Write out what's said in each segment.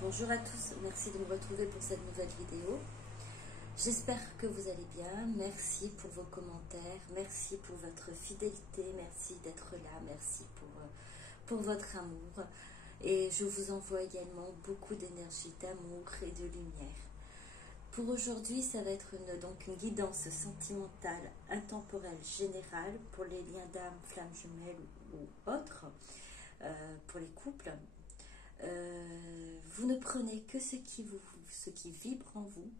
Bonjour à tous, merci de me retrouver pour cette nouvelle vidéo. J'espère que vous allez bien, merci pour vos commentaires, merci pour votre fidélité, merci d'être là, merci pour votre amour. Et je vous envoie également beaucoup d'énergie, d'amour et de lumière. Pour aujourd'hui, ça va être une guidance sentimentale, intemporelle, générale pour les liens d'âme, flammes jumelles ou autres, pour les couples. Vous ne prenez que ce qui vibre en vous.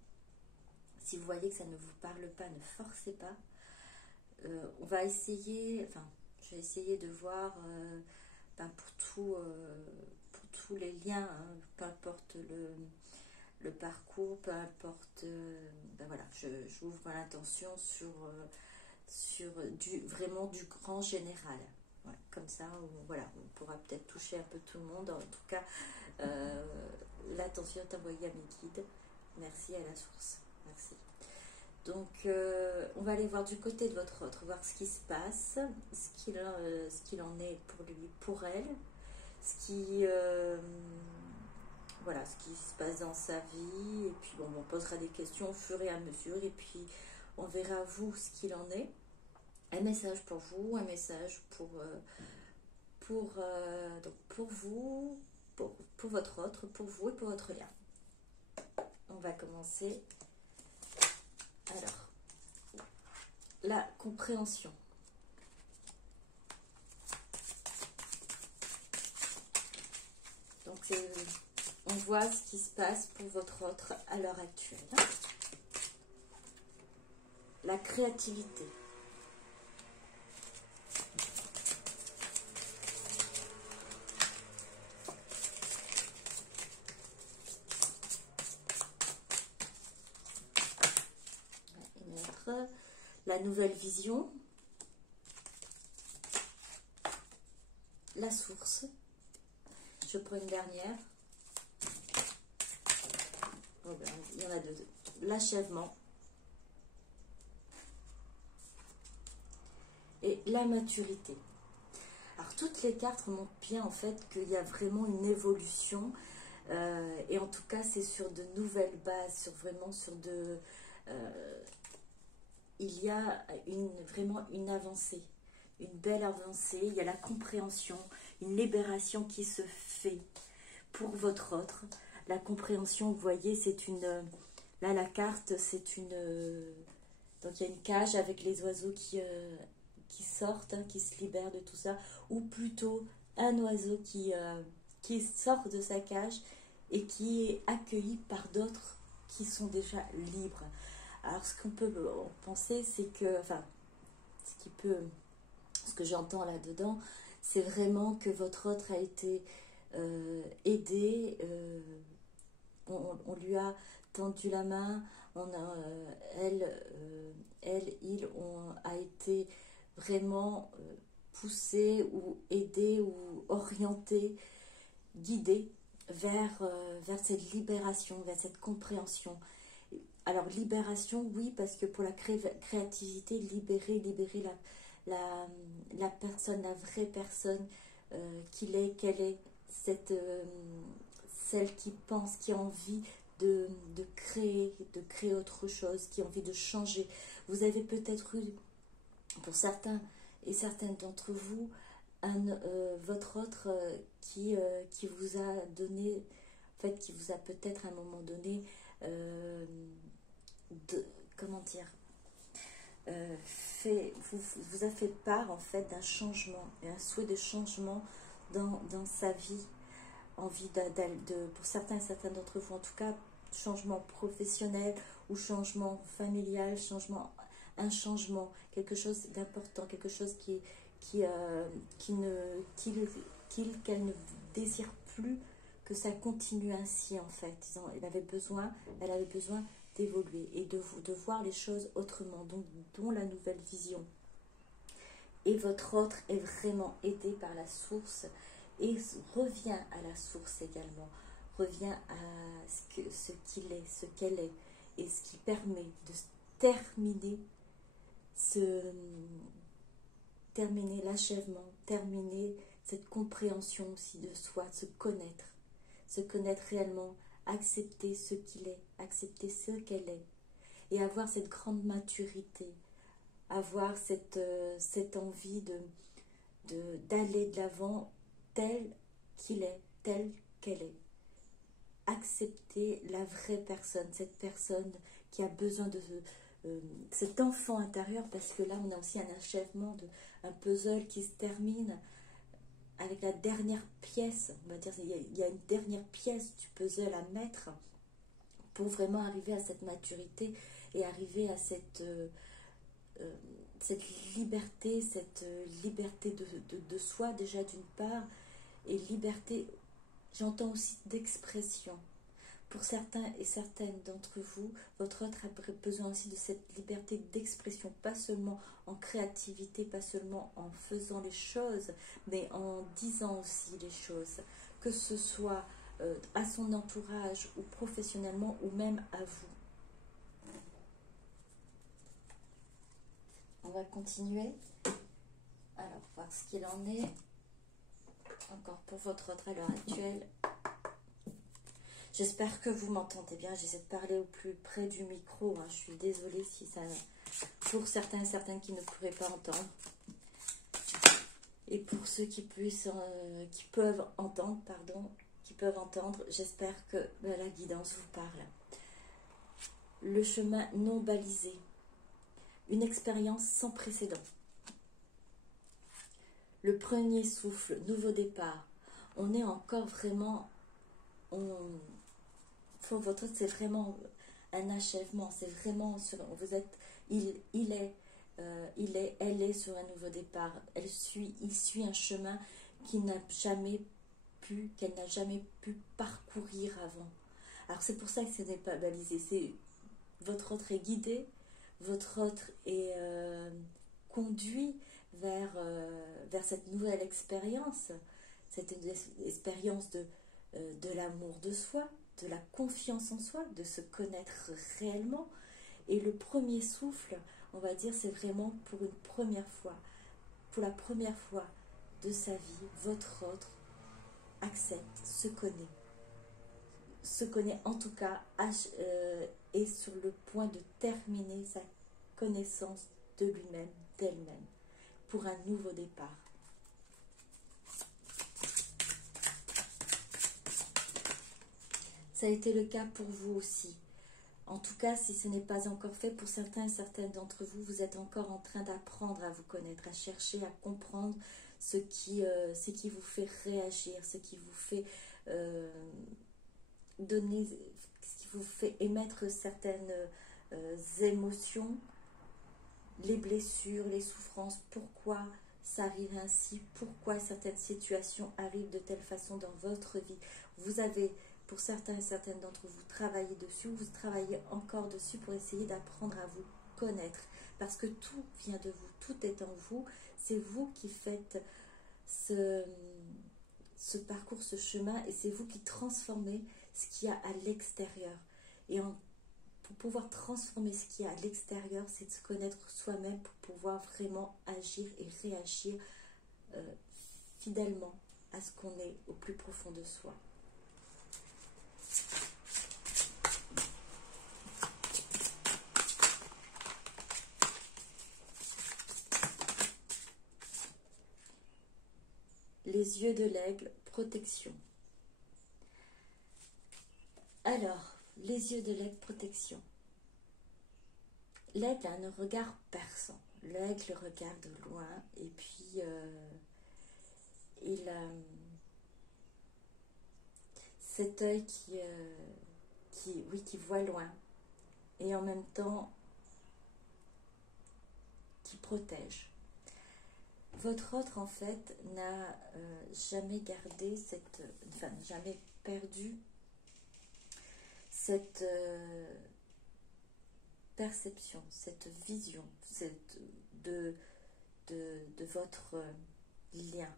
Si vous voyez que ça ne vous parle pas, ne forcez pas. On va essayer, je vais essayer de voir pour tous les liens, hein, peu importe le parcours, peu importe, voilà, j'ouvre l'intention sur vraiment du grand général. Ouais, comme ça, voilà, on pourra peut-être toucher un peu tout le monde. En tout cas, l'attention est envoyée à mes guides. Merci à la source. Merci. Donc, on va aller voir du côté de votre autre, voir ce qui se passe, ce qu'il en est pour lui, pour elle, voilà, ce qui se passe dans sa vie. Et puis, bon, on posera des questions au fur et à mesure. Et puis, on verra vous ce qu'il en est. Un message pour vous, un message pour vous, pour votre autre, pour vous et pour votre lien. On va commencer. Alors, la compréhension. Donc, on voit ce qui se passe pour votre autre à l'heure actuelle. La créativité. La nouvelle vision, la source, je prends une dernière, il y en a deux, l'achèvement et la maturité. Alors toutes les cartes montrent bien en fait qu'il y a vraiment une évolution et en tout cas c'est sur de nouvelles bases, il y a vraiment une avancée, une belle avancée. Il y a la compréhension, une libération qui se fait pour votre autre. La compréhension, vous voyez, c'est une... Là, la carte, c'est une... Donc, il y a une cage avec les oiseaux qui sortent, hein, qui se libèrent de tout ça. Ou plutôt, un oiseau qui sort de sa cage et qui est accueilli par d'autres qui sont déjà libres. Alors, ce qu'on peut penser, c'est que, ce que j'entends là-dedans, c'est vraiment que votre autre a été aidé, on lui a tendu la main, il a été vraiment poussé ou aidé ou orienté, guidé vers cette libération, vers cette compréhension. Alors, libération, oui, parce que pour la créativité, libérer la personne, la vraie personne qu'elle est, celle qui pense, qui a envie de créer autre chose, qui a envie de changer. Vous avez peut-être eu, pour certains et certaines d'entre vous, votre autre qui vous a donné, en fait, qui vous a peut-être à un moment donné vous a fait part en fait d'un changement, un souhait de changement dans sa vie, envie pour certains et certaines d'entre vous en tout cas, changement professionnel ou changement familial, un changement, quelque chose d'important, quelque chose qu'elle ne désire plus que ça continue ainsi en fait. Elle avait besoin d'évoluer et de voir les choses autrement, donc dont la nouvelle vision. Et votre autre est vraiment aidé par la source et revient à la source également, revient à ce qu'il est, ce qu'elle est, et ce qui permet de terminer l'achèvement, terminer cette compréhension aussi de soi, de se connaître, se connaître réellement, accepter ce qu'il est, accepter ce qu'elle est, et avoir cette grande maturité, avoir cette envie d'aller de l'avant tel qu'il est, telle qu'elle est. Accepter la vraie personne, cette personne qui a besoin de cet enfant intérieur, parce que là on a aussi un achèvement, un puzzle qui se termine avec la dernière pièce, on va dire, il y a une dernière pièce du puzzle à mettre pour vraiment arriver à cette maturité et arriver à cette liberté, de soi déjà d'une part, et liberté, j'entends aussi d'expression. Pour certains et certaines d'entre vous, votre autre a besoin aussi de cette liberté d'expression, pas seulement en créativité, pas seulement en faisant les choses, mais en disant aussi les choses, que ce soit à son entourage ou professionnellement ou même à vous. On va continuer. Alors, voir ce qu'il en est. Encore pour votre autre à l'heure actuelle. J'espère que vous m'entendez bien. J'essaie de parler au plus près du micro. Je suis désolée si ça... Pour certains et certaines qui ne pourraient pas entendre. Et pour ceux qui peuvent entendre, j'espère que la guidance vous parle. Le chemin non balisé. Une expérience sans précédent. Le premier souffle, nouveau départ. On est encore vraiment... Pour votre autre, c'est vraiment un achèvement. C'est vraiment... Vous êtes... elle est sur un nouveau départ. Il suit un chemin qu'elle n'a jamais pu parcourir avant. Alors c'est pour ça que ce n'est pas balisé. Votre autre est guidé, votre autre est conduit vers cette nouvelle expérience, cette expérience de l'amour de soi, de la confiance en soi, de se connaître réellement. Et le premier souffle, on va dire, c'est vraiment pour la première fois de sa vie, votre autre accepte, se connaît en tout cas, est sur le point de terminer sa connaissance de lui-même, d'elle-même, pour un nouveau départ. Ça a été le cas pour vous aussi. En tout cas, si ce n'est pas encore fait, pour certains et certaines d'entre vous, vous êtes encore en train d'apprendre à vous connaître, à chercher, à comprendre ce qui vous fait réagir, ce qui vous fait ce qui vous fait émettre certaines émotions, les blessures, les souffrances, pourquoi ça arrive ainsi, pourquoi certaines situations arrivent de telle façon dans votre vie. Vous avez, pour certains et certaines d'entre vous, travaillé dessus, vous travaillez encore dessus pour essayer d'apprendre à vous connaître, parce que tout vient de vous, tout est en vous, c'est vous qui faites ce parcours, ce chemin, et c'est vous qui transformez ce qu'il y a à l'extérieur. Et pour pouvoir transformer ce qu'il y a à l'extérieur, c'est de se connaître soi-même pour pouvoir vraiment agir et réagir fidèlement à ce qu'on est au plus profond de soi. Les yeux de l'aigle, protection. Alors, les yeux de l'aigle, protection. L'aigle a un regard perçant. L'aigle regarde loin et puis il a cet œil qui voit loin et en même temps qui protège. Votre autre, en fait, n'a jamais gardé jamais perdu cette perception, cette vision de votre lien.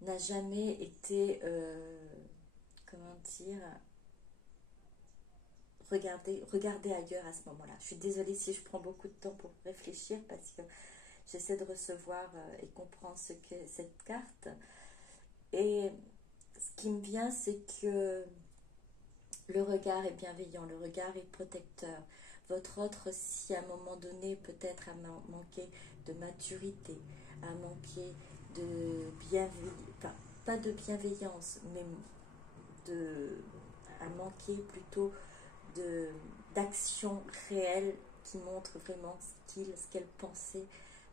N'a jamais été, comment dire, regardez ailleurs à ce moment-là. Je suis désolée si je prends beaucoup de temps pour réfléchir parce que j'essaie de recevoir et comprendre ce qu'est cette carte. Et ce qui me vient, c'est que le regard est bienveillant, le regard est protecteur. Votre autre, si à un moment donné, peut-être a manqué de maturité, a manqué de bienveillance, enfin, pas de bienveillance, mais a manqué plutôt d'action réelle qui montre vraiment ce qu'elle pensait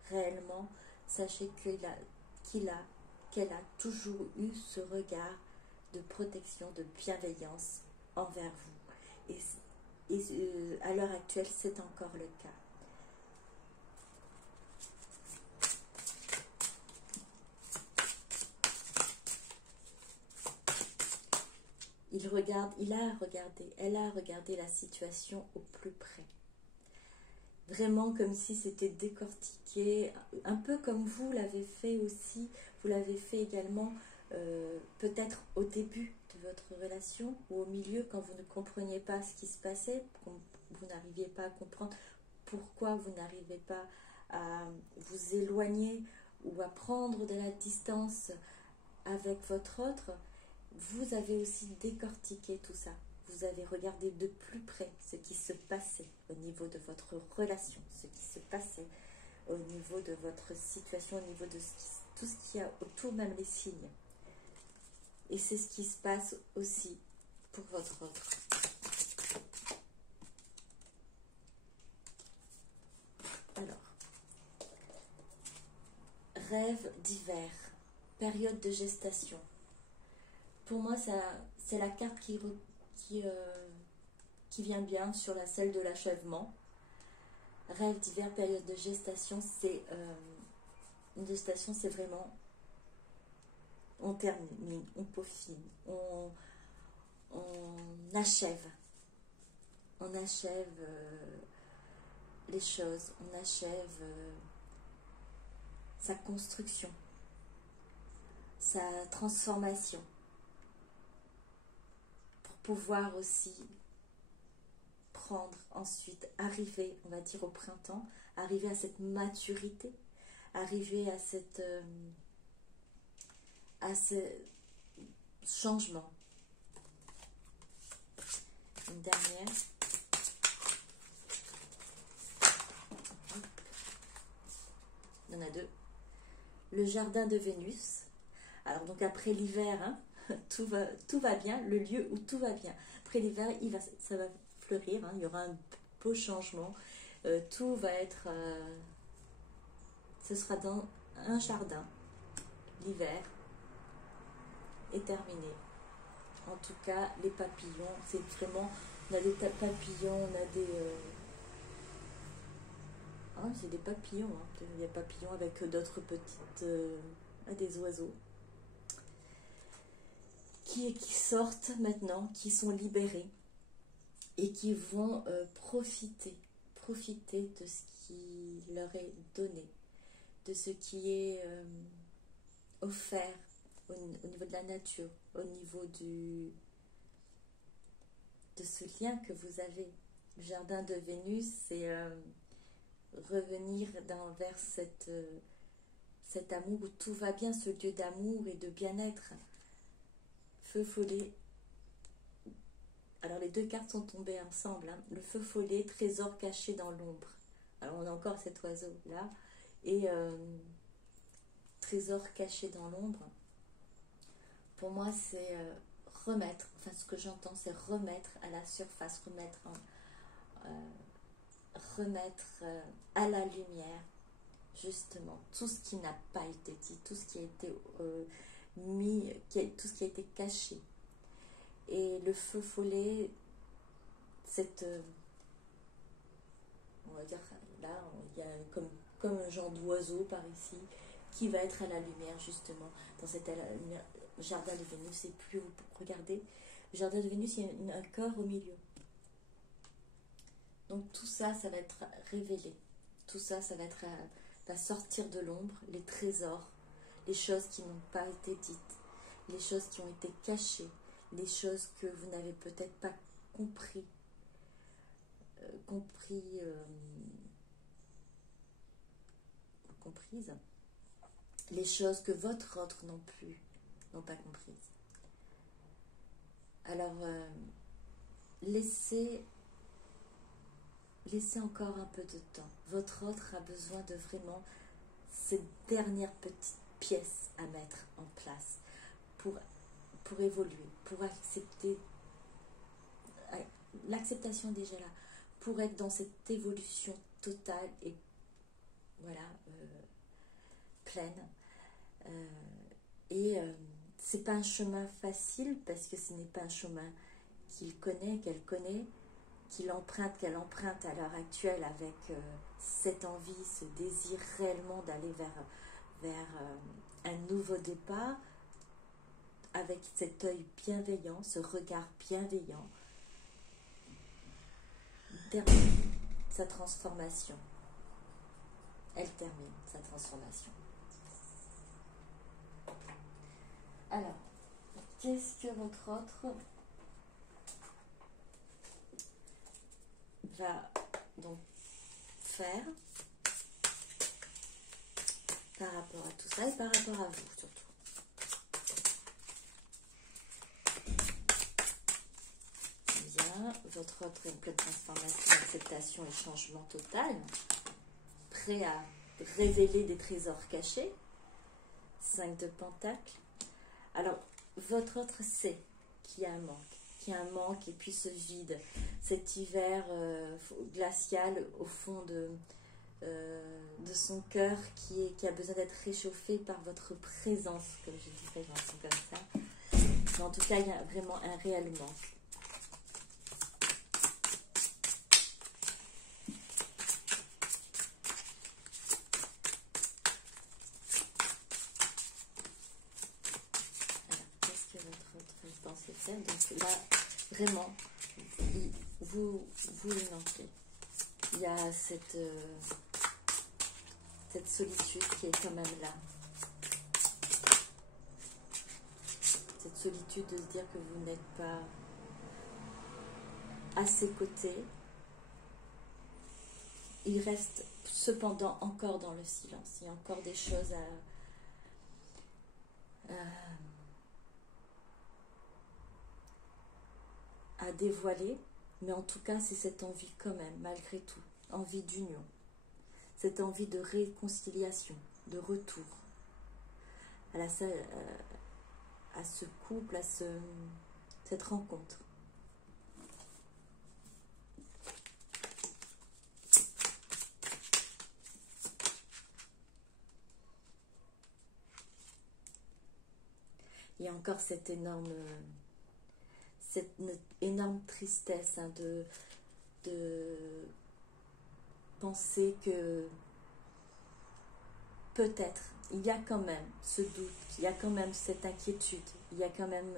réellement, sachez qu'elle a toujours eu ce regard de protection, de bienveillance envers vous. Et à l'heure actuelle, c'est encore le cas. Elle a regardé la situation au plus près. Vraiment comme si c'était décortiqué, un peu comme vous l'avez fait aussi, vous l'avez fait également peut-être au début de votre relation ou au milieu quand vous ne compreniez pas ce qui se passait, vous n'arriviez pas à comprendre pourquoi vous n'arrivez pas à vous éloigner ou à prendre de la distance avec votre autre. Vous avez aussi décortiqué tout ça. Vous avez regardé de plus près ce qui se passait au niveau de votre relation, ce qui se passait au niveau de votre situation, au niveau de tout ce qu'il y a autour, même les signes. Et c'est ce qui se passe aussi pour votre autre. Alors, rêve d'hiver, période de gestation. Pour moi, c'est la carte qui vient bien sur celle de l'achèvement. Rêve d'hiver, période de gestation, une gestation, c'est vraiment on termine, on peaufine, on achève. On achève les choses, on achève sa construction, sa transformation, pour pouvoir aussi prendre ensuite, arriver, on va dire au printemps, arriver à cette maturité, arriver à ce changement. Une dernière. Il y en a deux. Le jardin de Vénus. Alors donc après l'hiver, hein, tout va bien, le lieu où tout va bien. Après l'hiver, ça va fleurir, hein, il y aura un beau changement. Tout va être... ce sera dans un jardin. L'hiver est terminé. En tout cas, les papillons, c'est vraiment... On a des papillons, on a des... Ah, c'est des papillons, hein. Il y a papillons avec d'autres petites... des oiseaux. Qui sortent maintenant, qui sont libérés et qui vont profiter de ce qui leur est donné, de ce qui est offert au niveau de la nature, au niveau de ce lien que vous avez. Le jardin de Vénus, c'est revenir vers cet amour où tout va bien, ce lieu d'amour et de bien-être. Feu follet. Alors les deux cartes sont tombées ensemble, hein. Le feu follet, trésor caché dans l'ombre. Alors on a encore cet oiseau là. Et trésor caché dans l'ombre. Pour moi c'est remettre, enfin ce que j'entends c'est remettre à la surface, remettre à la lumière justement tout ce qui n'a pas été dit, tout ce qui a été tout ce qui a été caché. Et le feu follet, on va dire là, il y a comme un genre d'oiseau par ici qui va être à la lumière justement dans cet jardin de Vénus. Et plus vous regardez, le jardin de Vénus, il y a un cœur au milieu. Donc tout ça, ça va être révélé. Tout ça, ça va être va sortir de l'ombre, les trésors, les choses qui n'ont pas été dites, les choses qui ont été cachées, les choses que vous n'avez peut-être pas comprises, les choses que votre autre n'ont pas comprises. Alors, laissez encore un peu de temps. Votre autre a besoin de vraiment cette dernière petite pièce à mettre en place pour évoluer, pour accepter. L'acceptation est déjà là, pour être dans cette évolution totale et voilà, pleine. C'est pas un chemin facile parce que ce n'est pas un chemin qu'elle connaît, qu'elle emprunte à l'heure actuelle avec cette envie, ce désir réellement d'aller vers un nouveau départ, avec cet œil bienveillant, ce regard bienveillant, termine sa transformation. Elle termine sa transformation. Alors, qu'est-ce que votre autre va donc faire par rapport à tout ça et par rapport à vous surtout? Bien, votre autre est en pleine transformation, acceptation et changement total, prêt à révéler des trésors cachés. 5 de pentacles. Alors, votre autre sait qu'il y a un manque, et puis ce vide, cet hiver glacial au fond de son cœur qui a besoin d'être réchauffé par votre présence, comme je dis présence comme ça. Mais en tout cas, il y a vraiment un réel manque. Donc là, vraiment, vous le manquez. Il y a cette solitude qui est quand même là. Cette solitude de se dire que vous n'êtes pas à ses côtés. Il reste cependant encore dans le silence. Il y a encore des choses à dévoiler, mais en tout cas c'est cette envie quand même, malgré tout, envie d'union, cette envie de réconciliation, de retour à ce couple, à cette rencontre. Il y a encore cette énorme tristesse de penser que peut-être il y a quand même ce doute, il y a quand même cette inquiétude, il y a quand même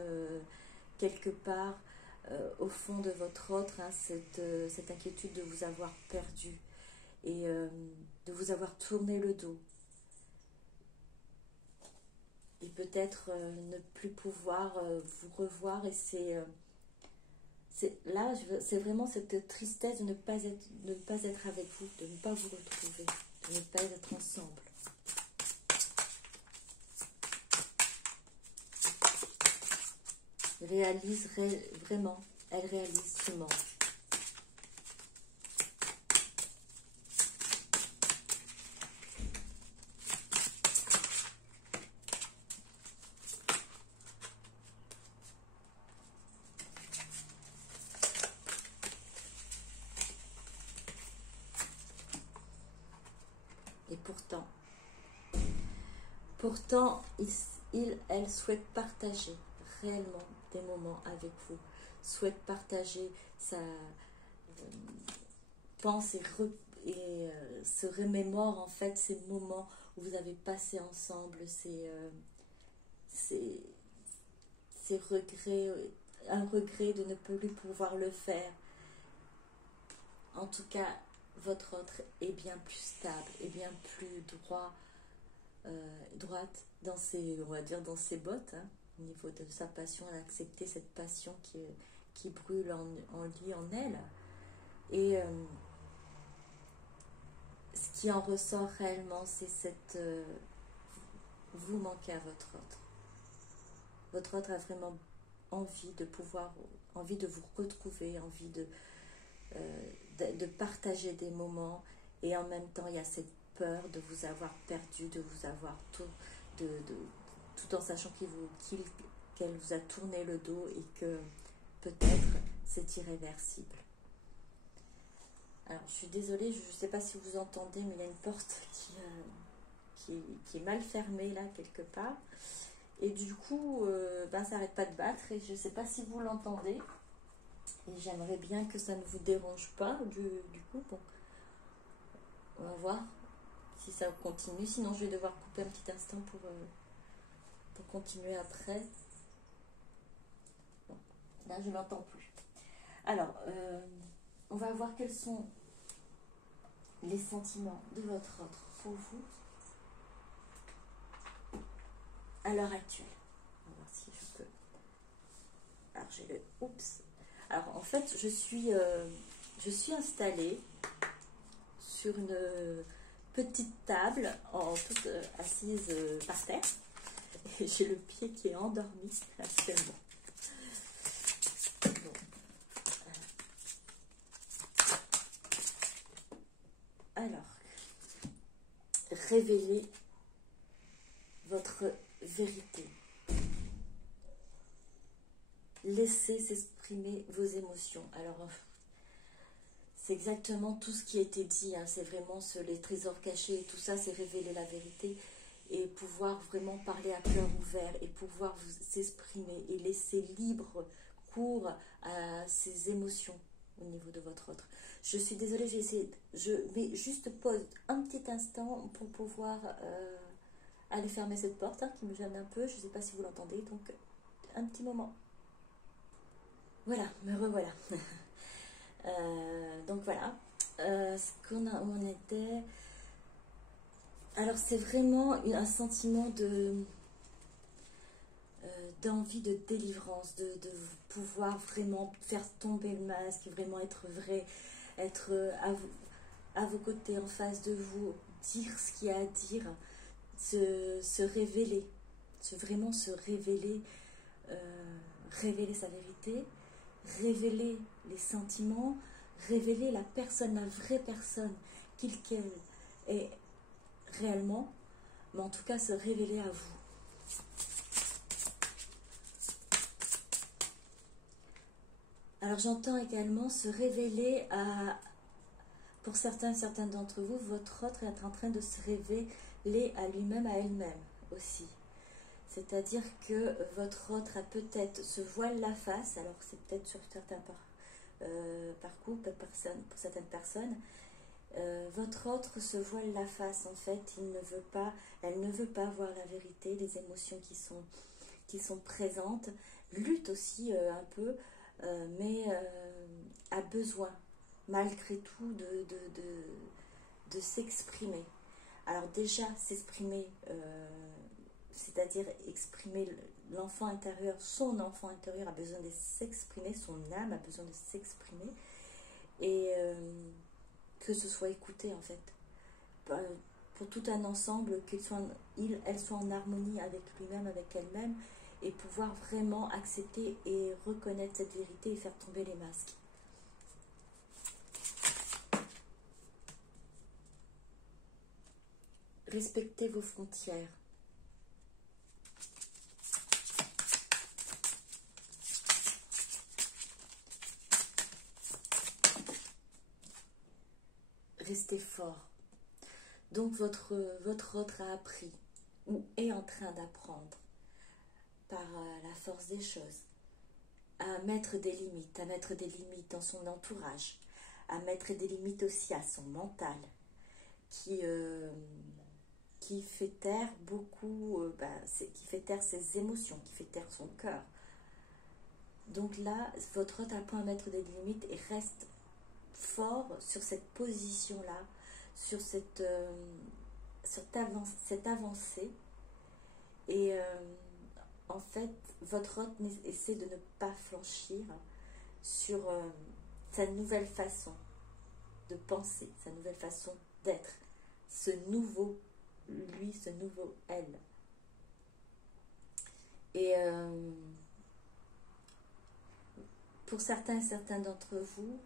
quelque part au fond de votre autre cette inquiétude de vous avoir perdu et de vous avoir tourné le dos et peut-être ne plus pouvoir vous revoir. Et c'est vraiment cette tristesse de ne pas être avec vous, de ne pas vous retrouver, de ne pas être ensemble. Vraiment, elle réalise ce manque. Et pourtant, elle souhaite partager réellement des moments avec vous, souhaite partager pense et se remémore en fait ces moments où vous avez passé ensemble, ces regrets, un regret de ne plus pouvoir le faire. En tout cas, votre autre est bien plus stable, et bien plus droite dans on va dire dans ses bottes, hein, au niveau de sa passion, elle a accepté cette passion qui brûle en lui, en elle. Et ce qui en ressort réellement, c'est vous manquez à votre autre. Votre autre a vraiment envie de pouvoir, envie de vous retrouver, envie de partager des moments, et en même temps il y a cette peur de vous avoir perdu, de vous avoir tout en sachant qu'elle vous a tourné le dos et que peut-être c'est irréversible. Alors je suis désolée, je ne sais pas si vous entendez, mais il y a une porte qui est mal fermée là quelque part. Et du coup, ça n'arrête pas de battre et je ne sais pas si vous l'entendez. Et j'aimerais bien que ça ne vous dérange pas. Du coup, bon, on va voir si ça continue. Sinon, je vais devoir couper un petit instant pour continuer après. Bon, là, je ne l'entends plus. Alors, on va voir quels sont les sentiments de votre autre pour vous à l'heure actuelle. On va voir si je peux. Alors, j'ai le... Oups. Alors, en fait, je suis installée sur une petite table, toute assise par terre. Et j'ai le pied qui est endormi actuellement. Bon. Alors, révélez votre vérité. Laissez s'exprimer vos émotions. Alors, c'est exactement tout ce qui a été dit. Hein. C'est vraiment les trésors cachés et tout ça, c'est révéler la vérité et pouvoir vraiment parler à cœur ouvert et pouvoir vous s'exprimer et laisser libre cours à ces émotions au niveau de votre autre. Je suis désolée, j'ai essayé. Je mets juste pause un petit instant pour pouvoir aller fermer cette porte hein, qui me gêne un peu. Je ne sais pas si vous l'entendez, donc un petit moment. Voilà, me revoilà. Donc voilà, où on était. Alors c'est vraiment un sentiment d'envie de délivrance, de pouvoir vraiment faire tomber le masque, vraiment être vrai, être à vos côtés, en face de vous, dire ce qu'il y a à dire, se révéler, vraiment se révéler, révéler sa vérité, révéler les sentiments, révéler la personne, la vraie personne qu'elle est réellement, mais en tout cas se révéler à vous. Alors j'entends également se révéler pour certains d'entre vous, votre autre est en train de se révéler à lui-même, à elle-même aussi. C'est-à-dire que votre autre a peut-être se voile la face, alors c'est peut-être sur certains parcours, pour certaines personnes, votre autre se voile la face, en fait, elle ne veut pas voir la vérité, les émotions qui sont présentes, lutte aussi un peu, mais a besoin, malgré tout, de s'exprimer. Alors déjà, s'exprimer, c'est-à-dire exprimer l'enfant intérieur, son enfant intérieur a besoin de s'exprimer, son âme a besoin de s'exprimer, et que ce soit écouté en fait, pour tout un ensemble, elle soit en harmonie avec lui-même, avec elle-même, et pouvoir vraiment accepter et reconnaître cette vérité et faire tomber les masques. Respectez vos frontières. Restez fort. Donc votre autre a appris ou est en train d'apprendre par la force des choses à mettre des limites dans son entourage, à mettre des limites aussi à son mental, qui fait taire beaucoup, qui fait taire ses émotions, qui fait taire son cœur. Donc là, votre autre apprend à mettre des limites et reste fort sur cette position-là, sur cette avancée. Et en fait, votre hôte essaie de ne pas flanchir sur sa nouvelle façon de penser, sa nouvelle façon d'être, ce nouveau lui, ce nouveau elle. Et Pour certains et certains d'entre vous,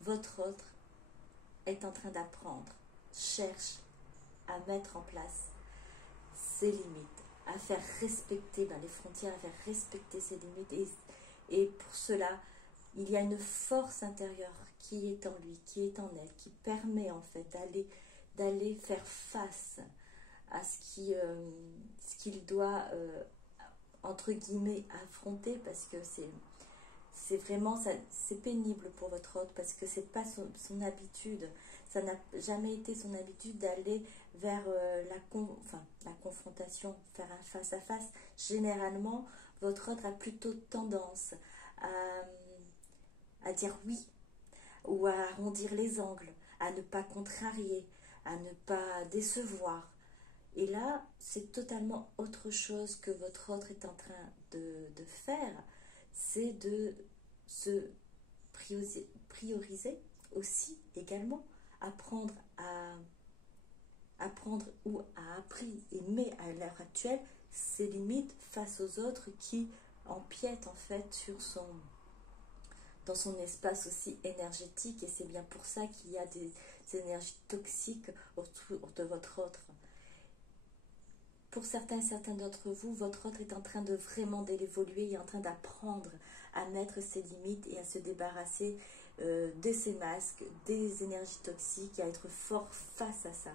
votre autre est en train d'apprendre, cherche à mettre en place ses limites, à faire respecter les frontières, à faire respecter ses limites. Et pour cela, il y a une force intérieure qui est en lui, qui est en elle, qui permet en fait d'aller faire face à ce qu'il doit, entre guillemets, affronter, parce que c'est vraiment, c'est pénible pour votre hôte, parce que c'est pas son habitude, ça n'a jamais été son habitude d'aller vers la confrontation, faire un face à face. Généralement, votre hôte a plutôt tendance à dire oui, ou à arrondir les angles, à ne pas contrarier, à ne pas décevoir. Et là, c'est totalement autre chose que votre autre est en train de faire, c'est de se prioriser aussi également, apprendre ou a appris et met à l'heure actuelle ses limites face aux autres qui empiètent en fait dans son espace aussi énergétique, et c'est bien pour ça qu'il y a des énergies toxiques autour de votre autre. Pour certains et certains d'entre vous, votre autre est en train de vraiment d'évoluer et en train d'apprendre à mettre ses limites et à se débarrasser de ses masques, des énergies toxiques, et à être fort face à ça.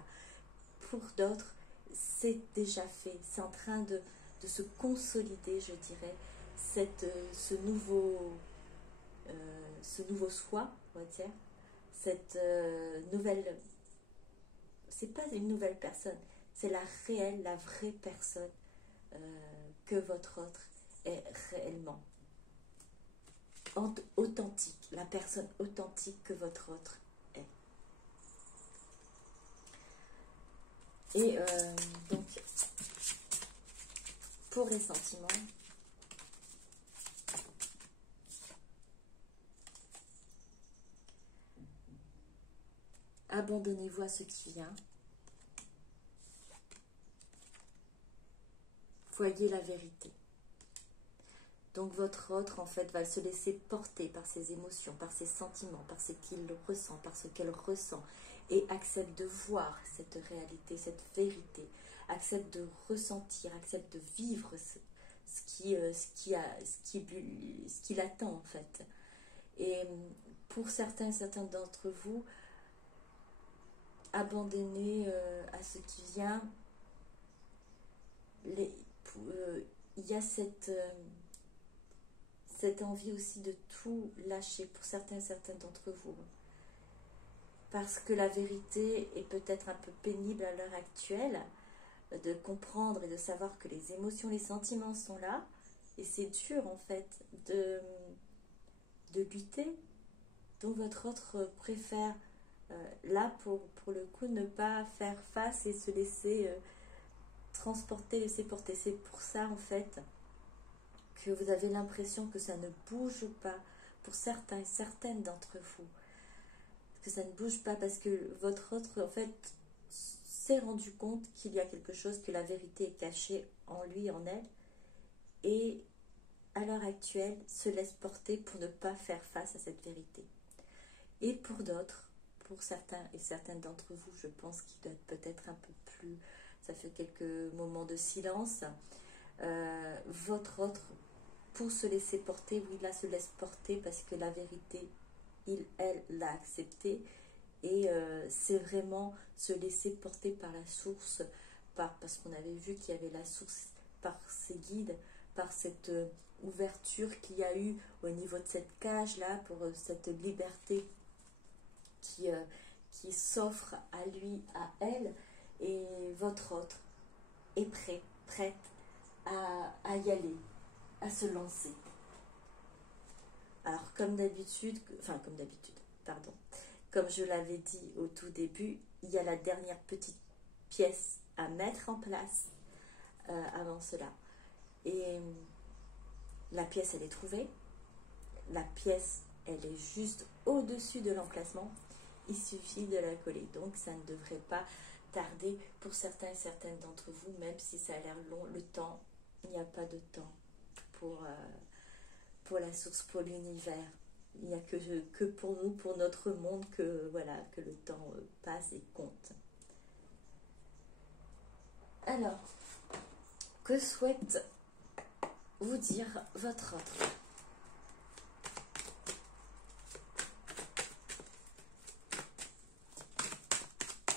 Pour d'autres, c'est déjà fait, c'est en train de se consolider, je dirais, ce nouveau soi, on va dire, cette nouvelle, c'est pas une nouvelle personne, c'est la vraie personne que votre autre est réellement. Authentique, la personne authentique que votre autre est. Et donc, pour les sentiments, abandonnez-vous à ce qui vient. Voyez la vérité. Donc votre autre, en fait, va se laisser porter par ses émotions, par ses sentiments, par ce qu'il ressent, par ce qu'elle ressent, et accepte de voir cette réalité, cette vérité, accepte de ressentir, accepte de vivre ce qui l'attend, en fait. Et pour certains d'entre vous, abandonnez à ce qui vient. Il y a cette envie aussi de tout lâcher pour certains d'entre vous. Parce que la vérité est peut-être un peu pénible à l'heure actuelle, de comprendre et de savoir que les émotions, les sentiments sont là, et c'est dur en fait de lutter. Donc votre autre préfère là pour le coup ne pas faire face et se laisser transporter, laisser porter. C'est pour ça en fait que vous avez l'impression que ça ne bouge pas pour certains et certaines d'entre vous, que ça ne bouge pas parce que votre autre en fait s'est rendu compte qu'il y a quelque chose, que la vérité est cachée en lui, en elle, et à l'heure actuelle se laisse porter pour ne pas faire face à cette vérité. Et pour d'autres, pour certains et certaines d'entre vous, je pense qu'il doit être peut-être un peu plus, ça fait quelques moments de silence, votre autre, pour se laisser porter, oui, là se laisse porter parce que la vérité, elle l'a acceptée, et c'est vraiment se laisser porter par la source, parce qu'on avait vu qu'il y avait la source par ses guides, par cette ouverture qu'il y a eu au niveau de cette cage là, pour cette liberté qui s'offre à lui, à elle, et votre autre est prête à y aller, à se lancer. Alors comme d'habitude, pardon, comme je l'avais dit au tout début, il y a la dernière petite pièce à mettre en place avant cela. Et la pièce, elle est trouvée. La pièce, elle est juste au-dessus de l'emplacement. Il suffit de la coller. Donc ça ne devrait pas tarder pour certains et certaines d'entre vous, même si ça a l'air long. Le temps, il n'y a pas de temps pour la source, pour l'univers. Il n'y a que pour nous, pour notre monde, que, voilà, que le temps passe et compte. Alors, que souhaite vous dire votre autre?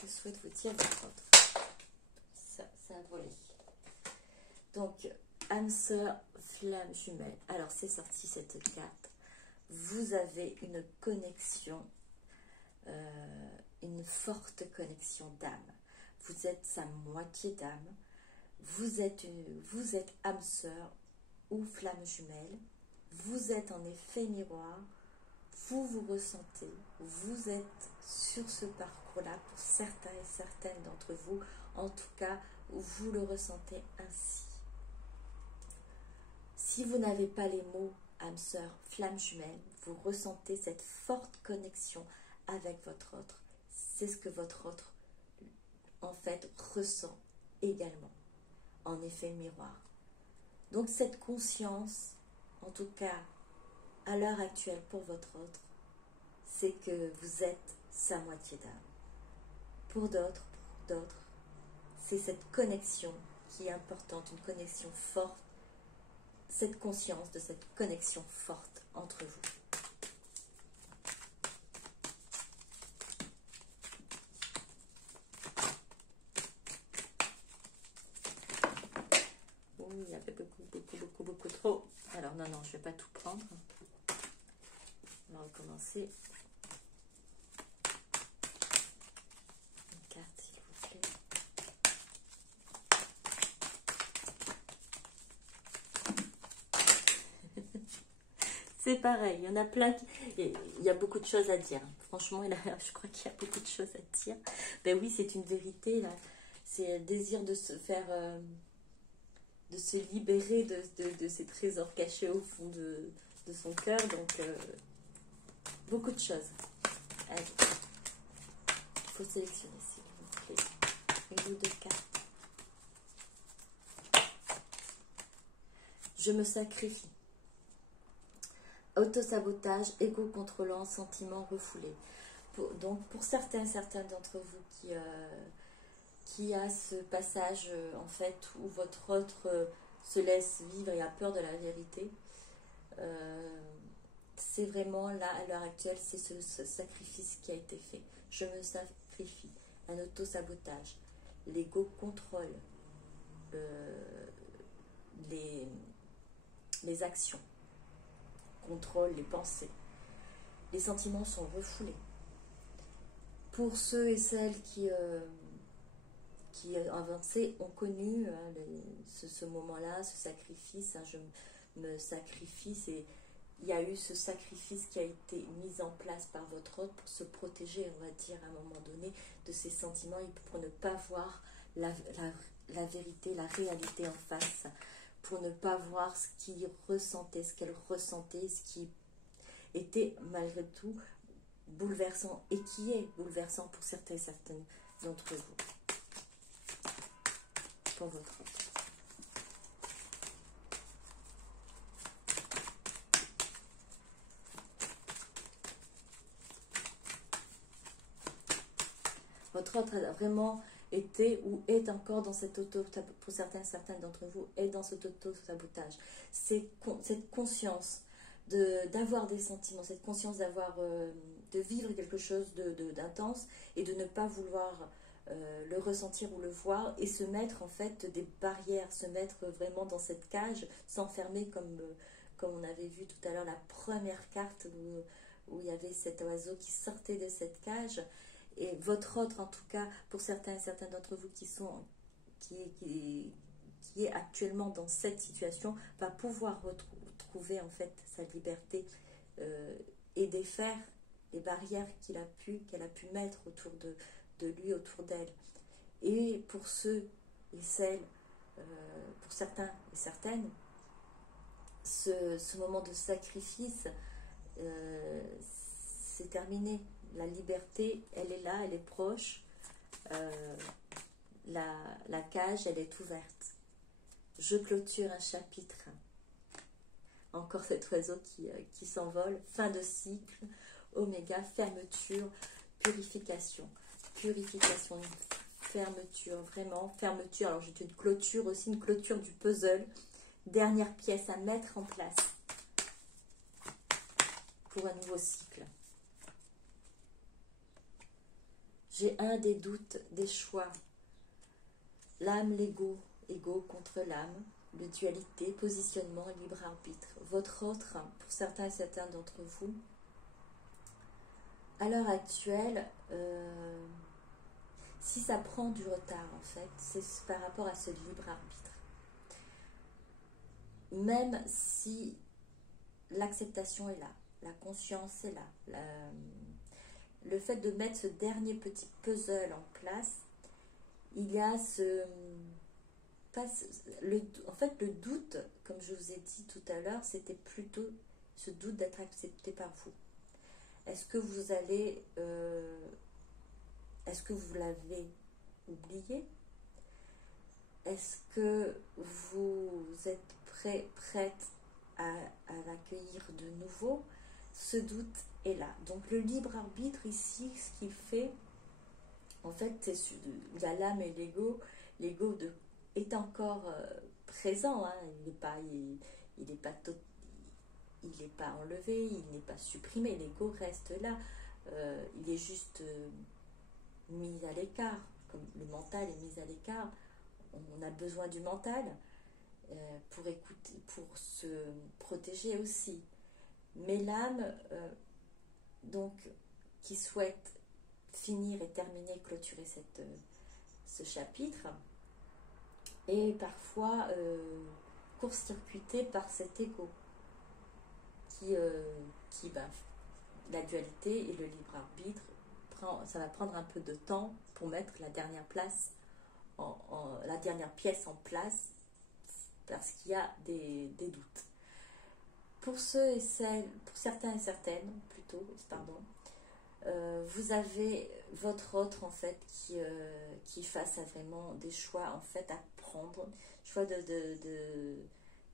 Que souhaite vous dire votre autre? Ça a volé. Donc, âme sœur, flamme jumelle. Alors, c'est sorti cette carte. Vous avez une connexion, une forte connexion d'âme. Vous êtes sa moitié d'âme. Vous êtes âme sœur ou flamme jumelle. Vous êtes en effet miroir. Vous vous ressentez. Vous êtes sur ce parcours-là pour certains et certaines d'entre vous. En tout cas, vous le ressentez ainsi. Si vous n'avez pas les mots âme sœur, flamme jumelle, vous ressentez cette forte connexion avec votre autre. C'est ce que votre autre, en fait, ressent également. En effet, miroir. Donc cette conscience, en tout cas, à l'heure actuelle pour votre autre, c'est que vous êtes sa moitié d'âme. Pour d'autres, c'est cette connexion qui est importante, une connexion forte, cette conscience de cette connexion forte entre vous. Oh, il y avait beaucoup trop. Alors non, je ne vais pas tout prendre. On va recommencer. Une carte, s'il vous plaît. C'est pareil, il y en a plein. Il y a beaucoup de choses à dire. Franchement, je crois qu'il y a beaucoup de choses à dire. Ben oui, c'est une vérité, là. C'est le désir de se faire... de se libérer de ces trésors cachés au fond de son cœur. Donc, beaucoup de choses. Allez. Il faut sélectionner, s'il vous plaît. Une ou deux cartes. Je me sacrifie. Autosabotage, égo contrôlant, sentiment refoulé. Donc, pour certains d'entre vous qui a ce passage, en fait, où votre autre se laisse vivre et a peur de la vérité, c'est vraiment là, à l'heure actuelle, c'est ce sacrifice qui a été fait. Je me sacrifie. Un autosabotage. L'ego contrôle les actions, contrôle les pensées. Les sentiments sont refoulés. Pour ceux et celles qui avancés ont connu ce moment-là, ce sacrifice, je me sacrifie, il y a eu ce sacrifice qui a été mis en place par votre autre pour se protéger, on va dire, à un moment donné, de ces sentiments, et pour ne pas voir la vérité, la réalité en face, pour ne pas voir ce qu'il ressentait, ce qu'elle ressentait, ce qui était malgré tout bouleversant, et qui est bouleversant pour certains et certaines d'entre vous. Pour votre autre. Votre autre a vraiment été ou est encore dans cet pour certaines d'entre vous, est dans cet auto-sabotage. Cette conscience d'avoir des sentiments, cette conscience de vivre quelque chose d'intense et de ne pas vouloir le ressentir ou le voir, et se mettre en fait des barrières, se mettre vraiment dans cette cage, s'enfermer comme on avait vu tout à l'heure la première carte où il y avait cet oiseau qui sortait de cette cage. Et votre autre, en tout cas, pour certains et certaines d'entre vous qui est actuellement dans cette situation, va pouvoir retrouver en fait sa liberté et défaire les barrières qu'elle a pu mettre autour de lui, autour d'elle. Et pour ceux et celles, pour certains et certaines, ce moment de sacrifice, c'est terminé. La liberté, elle est là, elle est proche. La cage, elle est ouverte. Je clôture un chapitre. Encore cet oiseau qui s'envole. Fin de cycle. Oméga, fermeture, purification. Purification, fermeture, vraiment, fermeture. Alors j'ai une clôture aussi, une clôture du puzzle. Dernière pièce à mettre en place pour un nouveau cycle. J'ai un des doutes, des choix. L'âme, l'ego, ego contre l'âme, le dualité, positionnement, libre arbitre. Votre autre, pour certains et certains d'entre vous, à l'heure actuelle, si ça prend du retard en fait, c'est par rapport à ce libre arbitre. Même si l'acceptation est là, la conscience est là, le fait de mettre ce dernier petit puzzle en place, il y a en fait le doute, comme je vous ai dit tout à l'heure, c'était plutôt ce doute d'être accepté par vous. Est-ce que vous allez, est-ce que vous l'avez oublié? Est-ce que vous êtes prête à l'accueillir de nouveau? Ce doute est là. Donc le libre arbitre ici, ce qu'il fait, en fait, il y a l'âme et l'ego. L'ego est encore présent, hein. Il n'est pas enlevé, il n'est pas supprimé. L'ego reste là. Il est juste mis à l'écart, comme le mental est mis à l'écart. On a besoin du mental pour écouter, pour se protéger aussi. Mais l'âme, donc, qui souhaite finir et terminer, clôturer ce chapitre, est parfois court-circuité par cet ego qui la dualité et le libre arbitre, ça va prendre un peu de temps pour mettre la dernière place, la dernière pièce en place, parce qu'il y a des doutes. Pour ceux et celles, pour certains et certaines, plutôt, pardon, vous avez votre autre en fait qui face à vraiment des choix en fait à prendre, choix de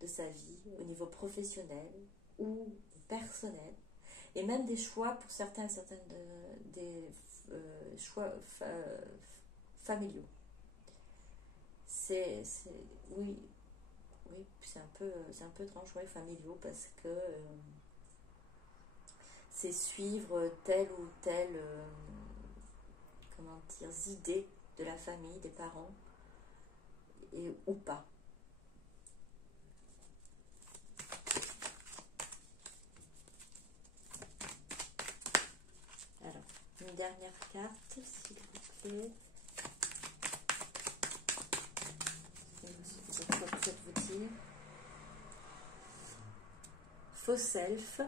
sa vie au niveau professionnel ou personnel, et même des choix pour certains et certaines des choix familiaux. Oui, c'est un peu étrange, ouais, familiaux, parce que c'est suivre telle ou telle comment dire, idées de la famille, des parents, ou pas. Alors, une dernière carte, s'il vous plaît. Je vais peut-être vous dire. Faux self,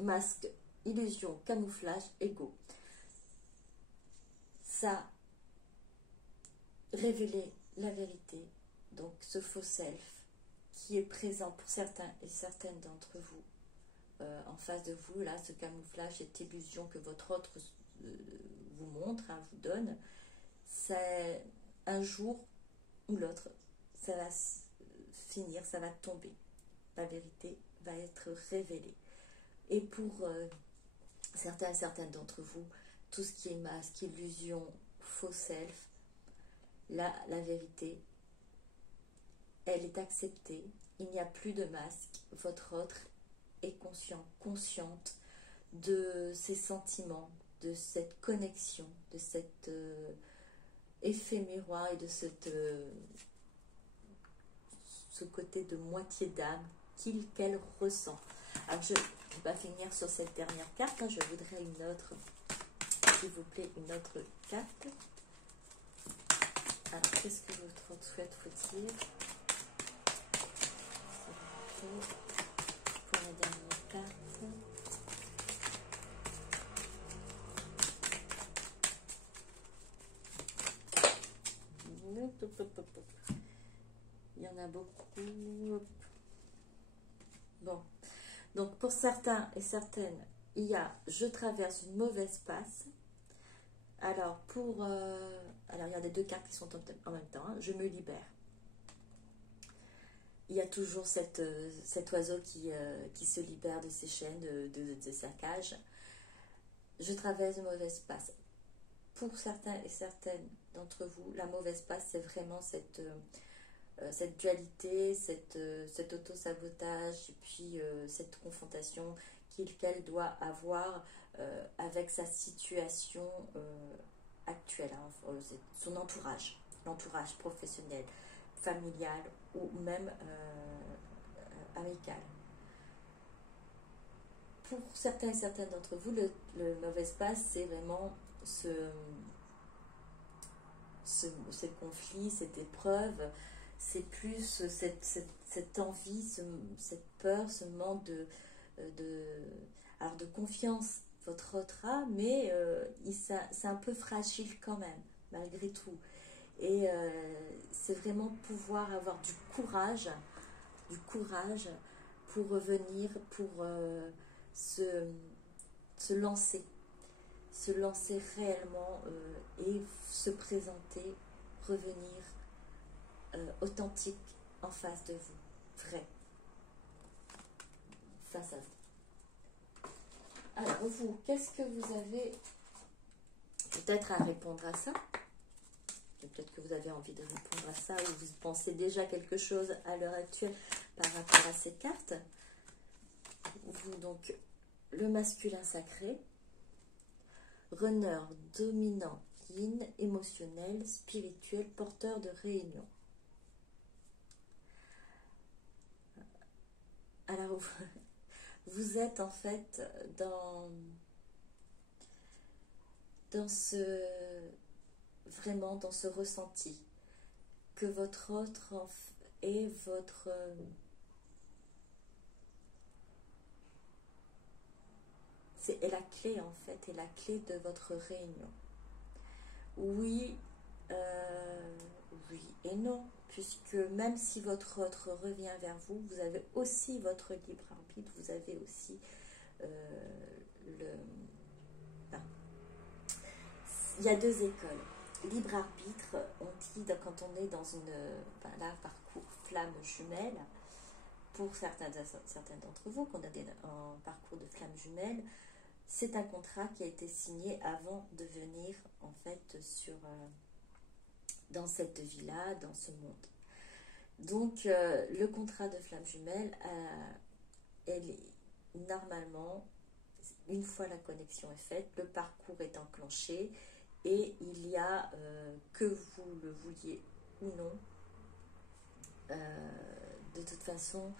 masque, illusion, camouflage, ego. Ça, révéler la vérité, donc ce faux self qui est présent pour certains et certaines d'entre vous, en face de vous, là, ce camouflage, cette illusion que votre autre vous montre, hein, vous donne, c'est un jour ou l'autre, ça va finir, ça va tomber. La vérité va être révélée. Et pour certains et certaines d'entre vous, tout ce qui est masque, illusion, faux self, là, la vérité, elle est acceptée. Il n'y a plus de masque. Votre autre est consciente de ses sentiments, de cette connexion, de cet effet miroir et de ce côté de moitié d'âme qu'elle ressent. Alors je vais pas finir sur cette dernière carte, hein, je voudrais une autre, s'il vous plaît, une autre carte. Alors qu'est-ce que votre autre souhaite vous dire pour la dernière carte? Il y en a beaucoup. Bon, donc pour certains et certaines, il y a je traverse une mauvaise passe. Alors alors il y a des deux cartes qui sont en même temps, hein, je me libère. il y a toujours cet oiseau qui se libère de ses chaînes, de sa cage. Je traverse une mauvaise passe. Pour certains et certaines d'entre vous, la mauvaise passe, c'est vraiment cette dualité, cet auto-sabotage, et puis cette confrontation qu'elle doit avoir avec sa situation actuelle, hein, son entourage, l'entourage professionnel, familial ou même amical. Pour certains et certaines d'entre vous, le mauvais espace, c'est vraiment ce conflit, cette épreuve, c'est plus cette envie, cette peur, ce manque alors de confiance, votre autre âme, mais c'est un peu fragile quand même, malgré tout. Et c'est vraiment pouvoir avoir du courage pour revenir, pour se, se lancer réellement et se présenter, revenir authentique en face de vous, vrai, face à vous. Alors vous, qu'est-ce que vous avez peut-être à répondre à ça? Peut-être que vous avez envie de répondre à ça ou vous pensez déjà quelque chose à l'heure actuelle par rapport à ces cartes. Vous, donc, le masculin sacré, runner dominant, yin, émotionnel, spirituel, porteur de réunion. Alors, vous êtes en fait dans vraiment dans ce ressenti que votre autre est votre est la clé en fait, est la clé de votre réunion. Oui, oui et non, puisque même si votre autre revient vers vous, vous avez aussi votre libre arbitre, vous avez aussi le... Enfin, il y a deux écoles. Libre arbitre, on dit quand on est dans parcours flamme jumelle, pour certains d'entre vous, qu'on a un parcours de flamme jumelle, c'est un contrat qui a été signé avant de venir en fait dans cette vie-là, dans ce monde. Donc le contrat de flamme jumelle, normalement, une fois la connexion est faite, le parcours est enclenché et il y a, que vous le vouliez ou non, de toute façon,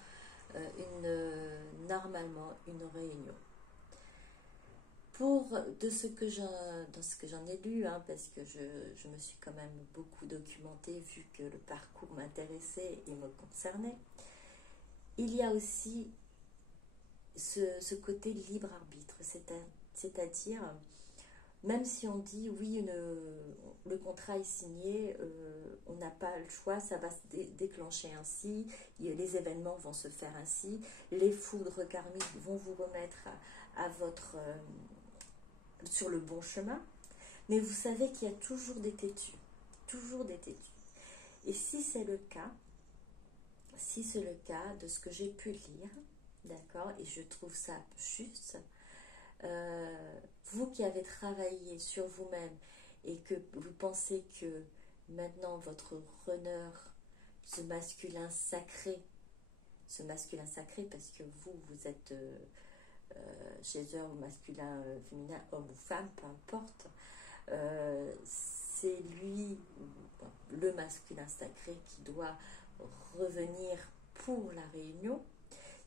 normalement une réunion. Dans ce que j'en ai lu, hein, parce que je me suis quand même beaucoup documentée vu que le parcours m'intéressait et me concernait, il y a aussi ce côté libre arbitre, c'est-à-dire, même si on dit oui, le contrat est signé, on n'a pas le choix, ça va se déclencher ainsi, les événements vont se faire ainsi, les foudres karmiques vont vous remettre à votre... sur le bon chemin, mais vous savez qu'il y a toujours des têtus, et si c'est le cas de ce que j'ai pu lire, d'accord, et je trouve ça juste, vous qui avez travaillé sur vous-même et que vous pensez que maintenant votre runner, ce masculin sacré, parce que vous êtes chez eux, ou masculin, féminin, homme ou femme, peu importe, c'est lui, le masculin sacré, qui doit revenir pour la réunion.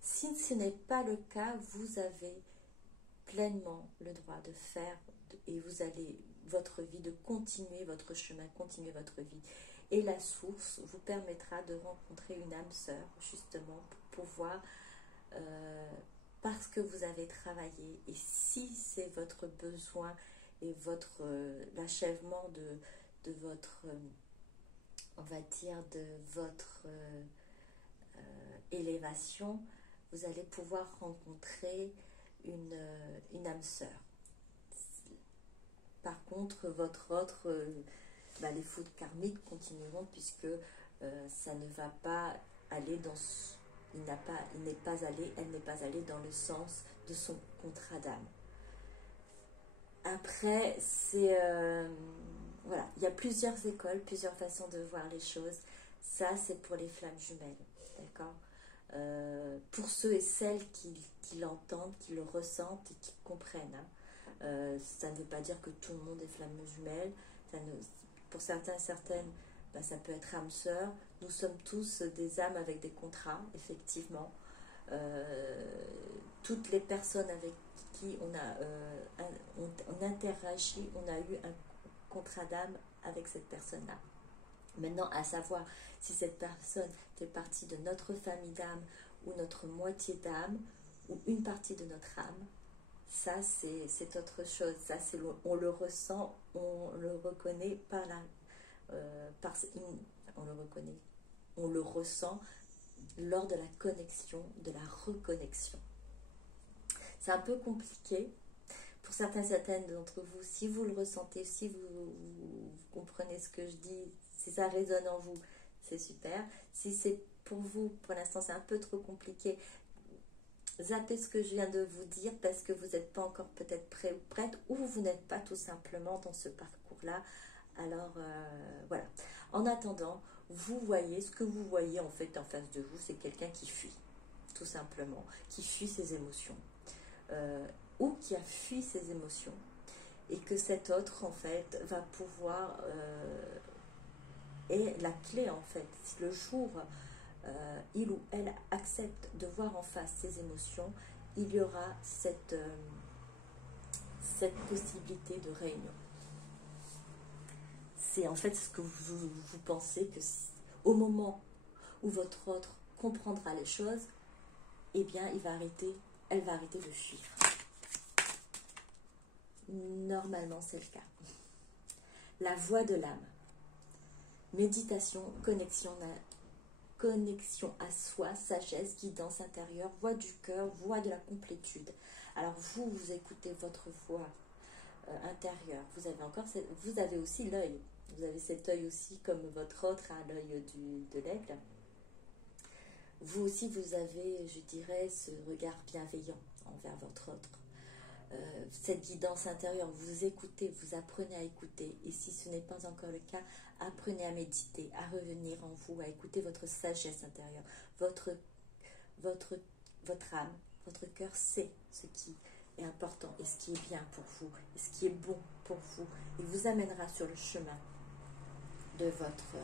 Si ce n'est pas le cas, vous avez pleinement le droit de faire, et vous allez votre vie, de continuer votre chemin, continuer votre vie. Et la source vous permettra de rencontrer une âme sœur, justement, pour pouvoir... parce que vous avez travaillé, et si c'est votre besoin et l'achèvement de votre, on va dire, de votre élévation, vous allez pouvoir rencontrer une âme sœur. Par contre, votre autre, les foudres karmiques continueront, puisque ça ne va pas allé dans il n'est pas allé, elle n'est pas allée dans le sens de son contrat d'âme. Après, c'est voilà, il y a plusieurs écoles, plusieurs façons de voir les choses. Ça, c'est pour les flammes jumelles, d'accord. Pour ceux et celles qui l'entendent, qui le ressentent et qui comprennent. Hein. Ça ne veut pas dire que tout le monde est flamme jumelle. Pour certains et certaines, ben, ça peut être âme sœur. Nous sommes tous des âmes avec des contrats, effectivement. Toutes les personnes avec qui on interagit, on a eu un contrat d'âme avec cette personne-là. Maintenant, à savoir si cette personne fait partie de notre famille d'âme ou notre moitié d'âme ou une partie de notre âme, ça c'est autre chose. Ça, on le ressent, on le reconnaît on le ressent lors de la connexion, de la reconnexion. C'est un peu compliqué. Pour certaines d'entre vous, si vous le ressentez, si vous comprenez ce que je dis, si ça résonne en vous, c'est super. Si c'est pour vous, pour l'instant, c'est un peu trop compliqué, zappez ce que je viens de vous dire parce que vous n'êtes pas encore peut-être prêt ou prête, ou vous n'êtes pas tout simplement dans ce parcours-là. Alors, voilà. En attendant, vous voyez, ce que vous voyez en fait en face de vous, c'est quelqu'un qui fuit, tout simplement, qui fuit ses émotions. Ou qui a fui ses émotions, et que cet autre en fait va pouvoir est la clé en fait. Si le jour il ou elle accepte de voir en face ses émotions, il y aura cette possibilité de réunion. C'est en fait ce que vous pensez que au moment où votre autre comprendra les choses, eh bien elle va arrêter de fuir. Normalement, c'est le cas. La voix de l'âme. Méditation, connexion à soi, sagesse, guidance intérieure, voix du cœur, voix de la complétude. Alors vous écoutez votre voix intérieure. Vous avez aussi l'œil. Vous avez cet œil aussi comme votre autre a l'œil de l'aigle. Vous aussi, vous avez, je dirais, ce regard bienveillant envers votre autre. Cette guidance intérieure, vous écoutez, vous apprenez à écouter, et si ce n'est pas encore le cas, apprenez à méditer, à revenir en vous, à écouter votre sagesse intérieure, votre âme, votre cœur sait ce qui est important et ce qui est bien pour vous, et ce qui est bon pour vous, et vous amènera sur le chemin de votre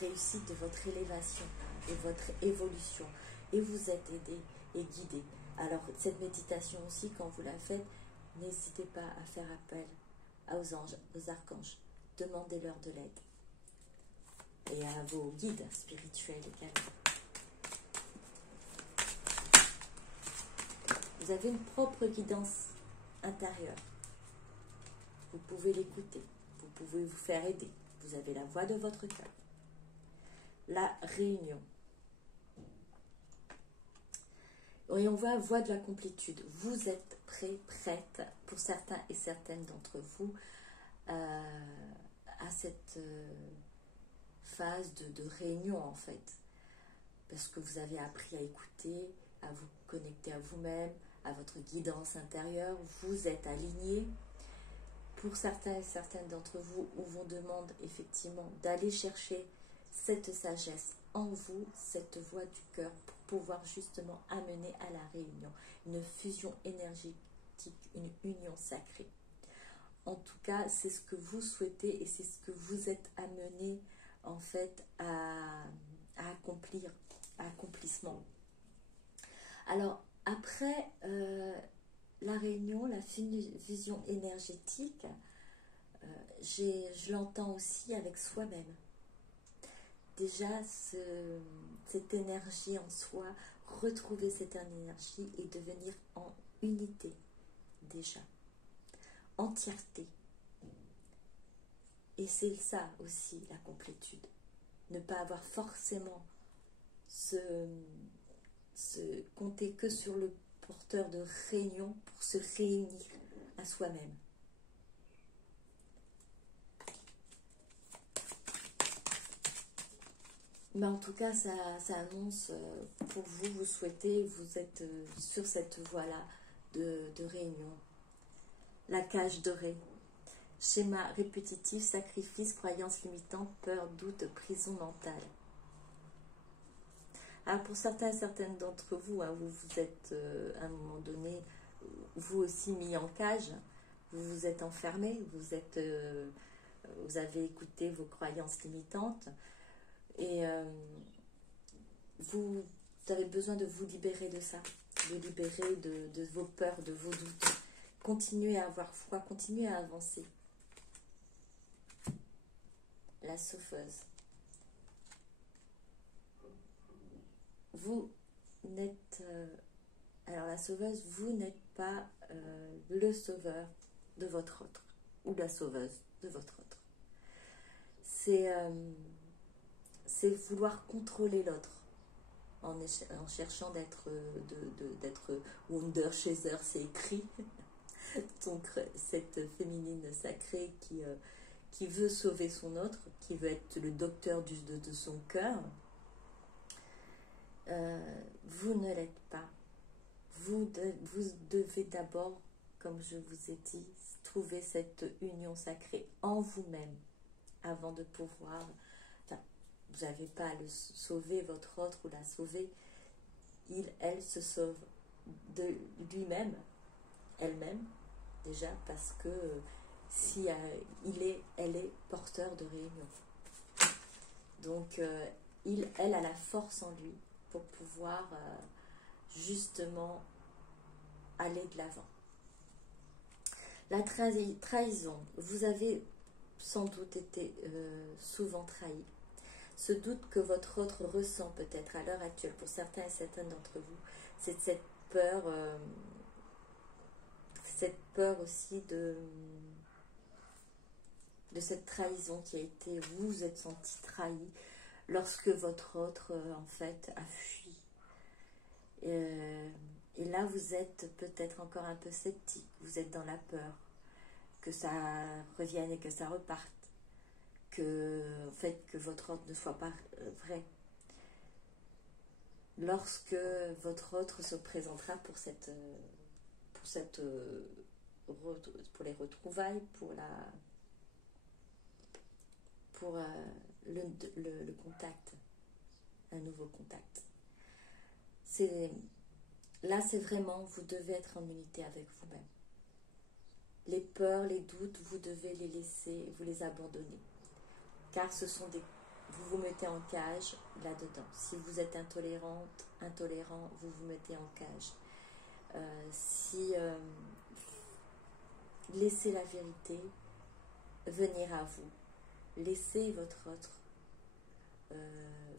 réussite, de votre élévation, de votre évolution, et vous êtes aidé et guidé. Alors, cette méditation aussi, quand vous la faites, n'hésitez pas à faire appel aux anges, aux archanges. Demandez-leur de l'aide. Et à vos guides spirituels également. Vous avez une propre guidance intérieure. Vous pouvez l'écouter. Vous pouvez vous faire aider. Vous avez la voix de votre cœur. La réunion. Et on voit voix de la complétude. Vous êtes prêts, prête, pour certains et certaines d'entre vous, à cette phase de réunion en fait. Parce que vous avez appris à écouter, à vous connecter à vous-même, à votre guidance intérieure. Vous êtes alignés. Pour certains et certaines d'entre vous, on vous demande effectivement d'aller chercher cette sagesse en vous, cette voix du cœur, pour pouvoir justement amener à la réunion, une fusion énergétique, une union sacrée. En tout cas, c'est ce que vous souhaitez et c'est ce que vous êtes amené en fait à accomplir, à accomplissement. Alors après la réunion, la fusion énergétique, je l'entends aussi avec soi-même. Déjà, cette énergie en soi, retrouver cette énergie et devenir en unité, déjà, entièreté. Et c'est ça aussi la complétude. Ne pas avoir forcément compter que sur le porteur de réunion pour se réunir à soi-même. Mais en tout cas, ça annonce pour vous, vous souhaitez, vous êtes sur cette voie-là de réunion. La cage dorée. Schéma répétitif, sacrifice, croyances limitantes, peur, doute, prison mentale. Alors pour certains et certaines d'entre vous, hein, vous êtes à un moment donné, vous aussi mis en cage, vous vous êtes enfermé, vous avez écouté vos croyances limitantes et vous avez besoin de vous libérer de ça, de libérer de vos peurs, de vos doutes. Continuez à avoir foi, continuez à avancer. La sauveuse. Vous n'êtes... alors la sauveuse, vous n'êtes pas le sauveur de votre autre, ou la sauveuse de votre autre. C'est vouloir contrôler l'autre en cherchant d'être Wonder-Chaser, c'est écrit. Donc cette féminine sacrée qui veut sauver son autre, qui veut être le docteur de son cœur, vous ne l'êtes pas. Vous devez d'abord, comme je vous ai dit, trouver cette union sacrée en vous-même avant de pouvoir... Enfin, vous n'avez pas à le sauver, votre autre, ou la sauver. Elle se sauve de lui-même, elle-même, déjà, parce que si elle est porteur de réunion. Donc, elle a la force en lui pour pouvoir justement aller de l'avant. La trahison. Vous avez sans doute été souvent trahi. Ce doute que votre autre ressent peut-être à l'heure actuelle, pour certains et certaines d'entre vous, c'est cette peur aussi de cette trahison qui a été, vous vous êtes senti trahi lorsque votre autre en fait a fui. Et là vous êtes peut-être encore un peu sceptique, vous êtes dans la peur que ça revienne et que ça reparte, que votre autre ne soit pas vrai. Lorsque votre autre se présentera pour les retrouvailles, pour le contact, un nouveau contact. Là, c'est vraiment, vous devez être en unité avec vous-même. Les peurs, les doutes, vous devez les laisser, vous les abandonner. Car vous vous mettez en cage là-dedans. Si vous êtes intolérant, vous vous mettez en cage. Laissez la vérité venir à vous. Laissez votre autre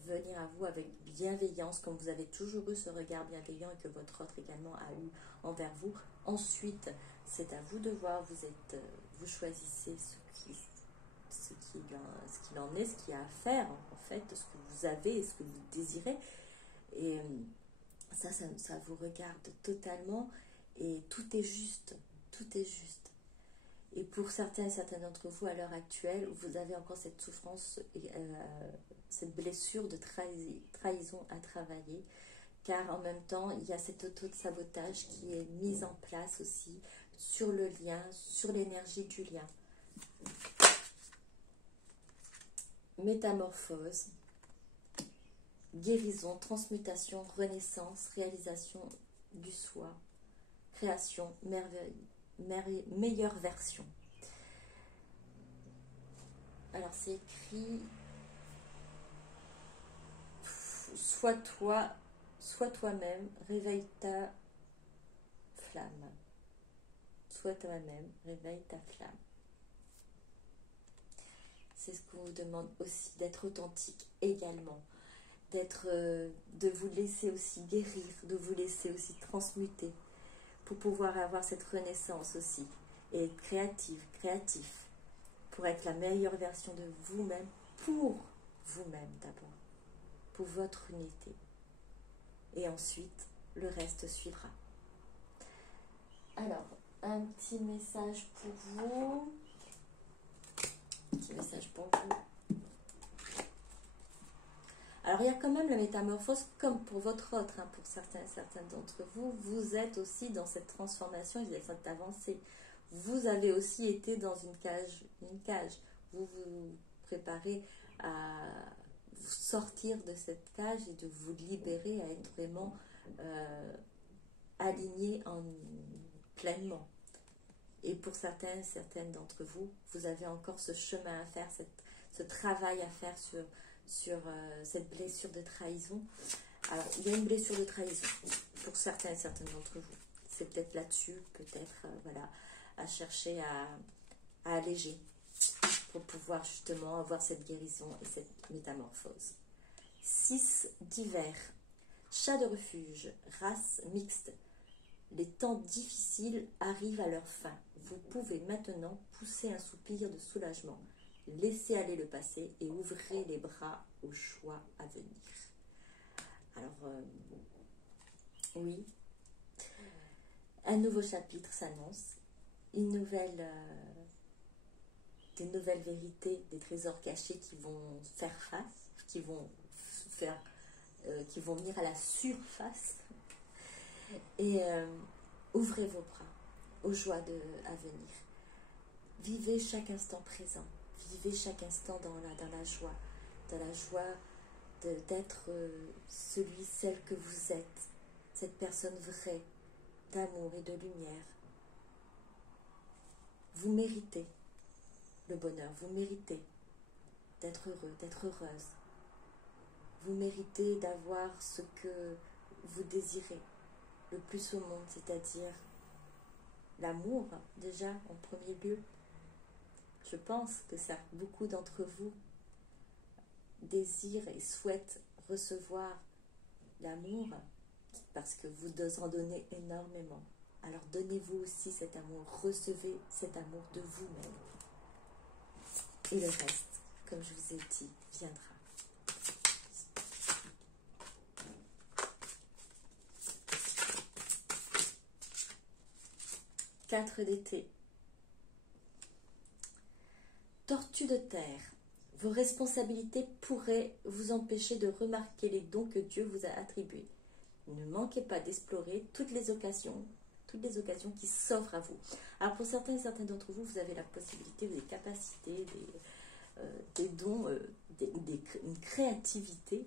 venir à vous avec bienveillance, comme vous avez toujours eu ce regard bienveillant et que votre autre également a eu envers vous. Ensuite, c'est à vous de voir, vous choisissez ce qu'il en est, ce qu'il y a à faire, en fait, ce que vous avez et ce que vous désirez. Et ça vous regarde totalement et tout est juste, tout est juste. Et pour certains et certaines d'entre vous, à l'heure actuelle, vous avez encore cette souffrance, cette blessure de trahison à travailler, car en même temps, il y a cet auto-sabotage qui est mis en place aussi sur le lien, sur l'énergie du lien. Métamorphose, guérison, transmutation, renaissance, réalisation du soi, création, meilleure version. Alors c'est écrit: sois toi-même, réveille ta flamme. Sois toi-même, réveille ta flamme. C'est ce qu'on vous demande aussi, d'être authentique également, de vous laisser aussi guérir, de vous laisser aussi transmuter, pour pouvoir avoir cette renaissance aussi, et être créatif, pour être la meilleure version de vous-même, pour vous-même d'abord, pour votre unité. Et ensuite, le reste suivra. Alors, un petit message pour vous. Alors il y a quand même la métamorphose, comme pour votre autre, hein, pour certains d'entre vous, vous êtes aussi dans cette transformation et cette avancée. Vous avez aussi été dans une cage. Vous vous préparez à sortir de cette cage et de vous libérer, à être vraiment aligné pleinement. Et pour certaines d'entre vous, vous avez encore ce chemin à faire, ce travail à faire sur cette blessure de trahison. Alors, il y a une blessure de trahison pour certains et certaines d'entre vous. C'est peut-être là-dessus, peut-être, voilà, à chercher à alléger pour pouvoir justement avoir cette guérison et cette métamorphose. 6 divers. Chat de refuge, race mixte. Les temps difficiles arrivent à leur fin. Vous pouvez maintenant pousser un soupir de soulagement. Laissez aller le passé et ouvrez les bras au choix à venir. Alors, oui, un nouveau chapitre s'annonce, des nouvelles vérités, des trésors cachés qui vont faire face, qui vont venir à la surface. Et ouvrez vos bras aux joies à venir. Vivez chaque instant présent. Vivez chaque instant dans la joie d'être celle que vous êtes, cette personne vraie, d'amour et de lumière. Vous méritez le bonheur, vous méritez d'être heureux, d'être heureuse. Vous méritez d'avoir ce que vous désirez le plus au monde, c'est-à-dire l'amour, déjà, en premier lieu. Je pense que beaucoup d'entre vous désirent et souhaitent recevoir l'amour parce que vous en donnez énormément. Alors donnez-vous aussi cet amour, recevez cet amour de vous-même. Et le reste, comme je vous ai dit, viendra. Quatre d'été. Tortue de terre. Vos responsabilités pourraient vous empêcher de remarquer les dons que Dieu vous a attribués. Ne manquez pas d'explorer toutes les occasions qui s'offrent à vous. Alors pour certains et certaines d'entre vous, vous avez la possibilité, des capacités, des dons, une créativité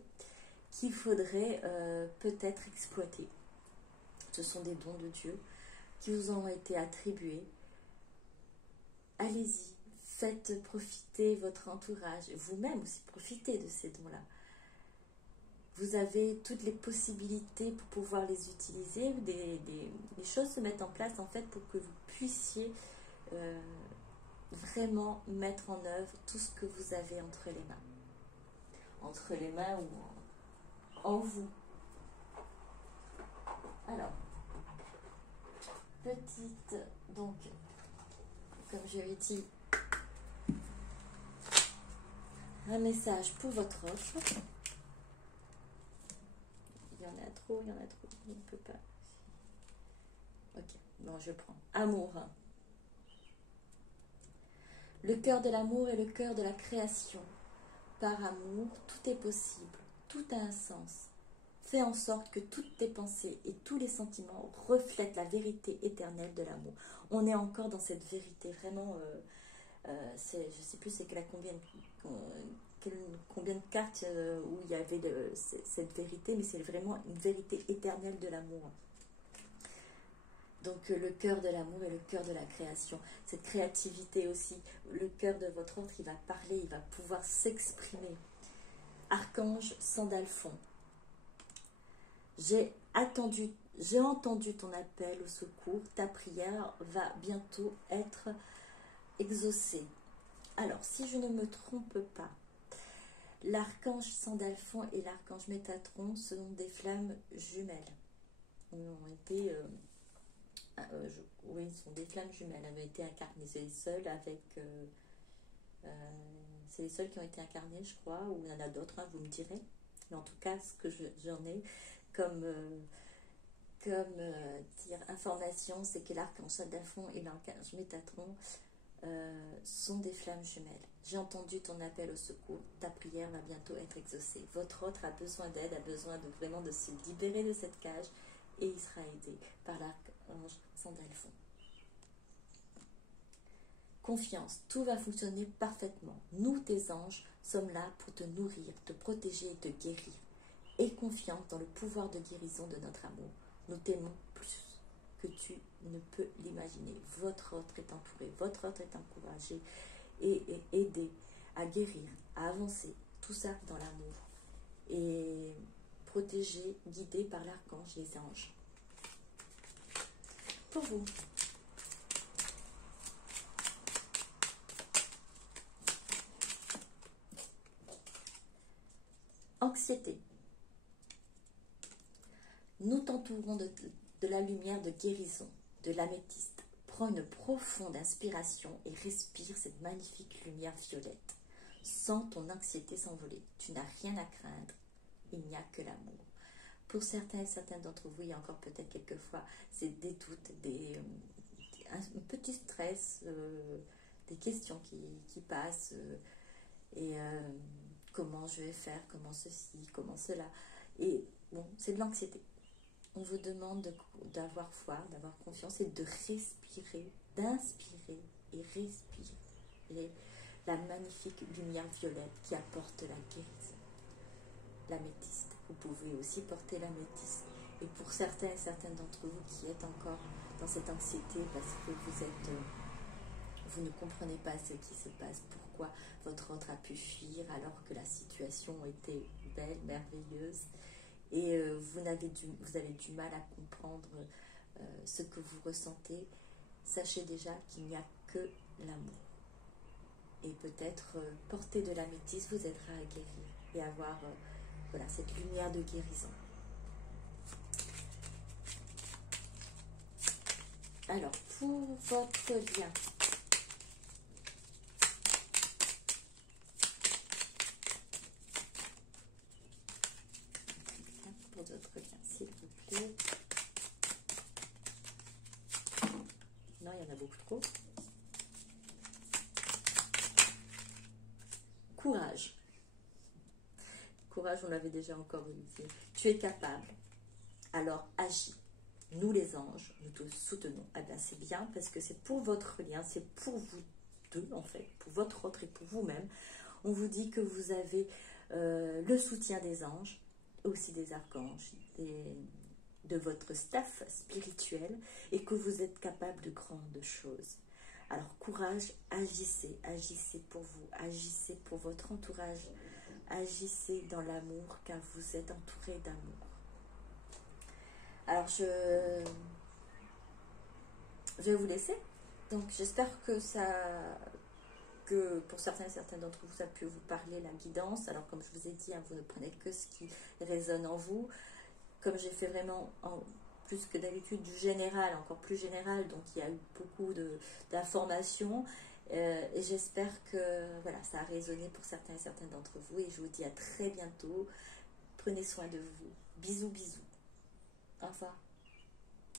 qu'il faudrait peut-être exploiter. Ce sont des dons de Dieu qui vous ont été attribués. Allez-y, faites profiter votre entourage, vous-même aussi profitez de ces dons-là. Vous avez toutes les possibilités pour pouvoir les utiliser, les choses se mettent en place en fait pour que vous puissiez vraiment mettre en œuvre tout ce que vous avez entre les mains. Entre les mains ou en vous. Alors, petite, donc, comme je l'ai dit, un message pour votre offre. Il y en a trop, je ne peux pas. Ok, bon, je prends. Amour. Le cœur de l'amour est le cœur de la création. Par amour, tout est possible, tout a un sens. Fais en sorte que toutes tes pensées et tous les sentiments reflètent la vérité éternelle de l'amour. On est encore dans cette vérité, vraiment, je ne sais plus c'est combien de cartes où il y avait cette vérité, mais c'est vraiment une vérité éternelle de l'amour. Donc le cœur de l'amour est le cœur de la création. Cette créativité aussi, le cœur de votre autre, il va parler, il va pouvoir s'exprimer. Archange Sandalphon. J'ai entendu ton appel au secours, ta prière va bientôt être exaucée. Alors, si je ne me trompe pas, l'archange Sandalphon et l'archange Métatron sont des flammes jumelles. Ils ont été, oui, ce sont des flammes jumelles. Elles ont été incarnées. C'est les seuls c'est les seuls qui ont été incarnés, je crois, ou il y en a d'autres, hein, vous me direz. Mais en tout cas, ce que j'en ai comme information, c'est que l'archange Sandalphon et l'archange Métatron sont des flammes jumelles. J'ai entendu ton appel au secours, ta prière va bientôt être exaucée. Votre autre a besoin d'aide, a besoin de vraiment de se libérer de cette cage et il sera aidé par l'archange Sandalphon. Confiance, tout va fonctionner parfaitement. Nous, tes anges, sommes là pour te nourrir, te protéger et te guérir. Aie confiance dans le pouvoir de guérison de notre amour. Nous t'aimons plus que tu ne peux l'imaginer. Votre autre est entouré, votre autre est encouragé et aidé à guérir, à avancer. Tout ça dans l'amour. Et protégé, guidé par l'archange, les anges. Pour vous. Anxiété. Nous t'entourons de la lumière de guérison, de l'améthyste. Prends une profonde inspiration et respire cette magnifique lumière violette. Sens ton anxiété s'envoler. Tu n'as rien à craindre. Il n'y a que l'amour. Pour certains et certaines d'entre vous, il y a encore peut-être quelquefois des doutes, un petit stress, des questions qui passent. Comment je vais faire, comment ceci, comment cela. Et bon, c'est de l'anxiété. On vous demande d'avoir foi, d'avoir confiance et de respirer, d'inspirer et respirer la magnifique lumière violette qui apporte la guérison. L'améthyste. Vous pouvez aussi porter l'améthyste. Et pour certains et certaines d'entre vous qui êtes encore dans cette anxiété parce que vous ne comprenez pas ce qui se passe, pourquoi votre autre a pu fuir alors que la situation était belle, merveilleuse, et vous avez du mal à comprendre ce que vous ressentez, sachez déjà qu'il n'y a que l'amour. Et peut-être porter de l'améthyste vous aidera à guérir et avoir voilà, cette lumière de guérison. Alors, pour votre lien, pour votre lien, s'il vous plaît. Non, il y en a beaucoup trop. Courage. Courage, on l'avait déjà encore dit. Tu es capable, alors agis. Nous les anges, nous te soutenons. Ah bien c'est bien parce que c'est pour votre lien, c'est pour vous deux en fait, pour votre autre et pour vous-même. On vous dit que vous avez le soutien des anges, aussi des archanges, de votre staff spirituel et que vous êtes capable de grandes choses. Alors courage, agissez, agissez pour vous, agissez pour votre entourage, agissez dans l'amour car vous êtes entouré d'amour. Alors, je vais vous laisser. Donc, j'espère que pour certains et certaines d'entre vous, ça a pu vous parler, la guidance. Alors, comme je vous ai dit, hein, vous ne prenez que ce qui résonne en vous. Comme j'ai fait vraiment, plus que d'habitude, du général, encore plus général. Donc, il y a eu beaucoup d'informations. Et j'espère que voilà, ça a résonné pour certains et certaines d'entre vous. Et je vous dis à très bientôt. Prenez soin de vous. Bisous, bisous. Au revoir.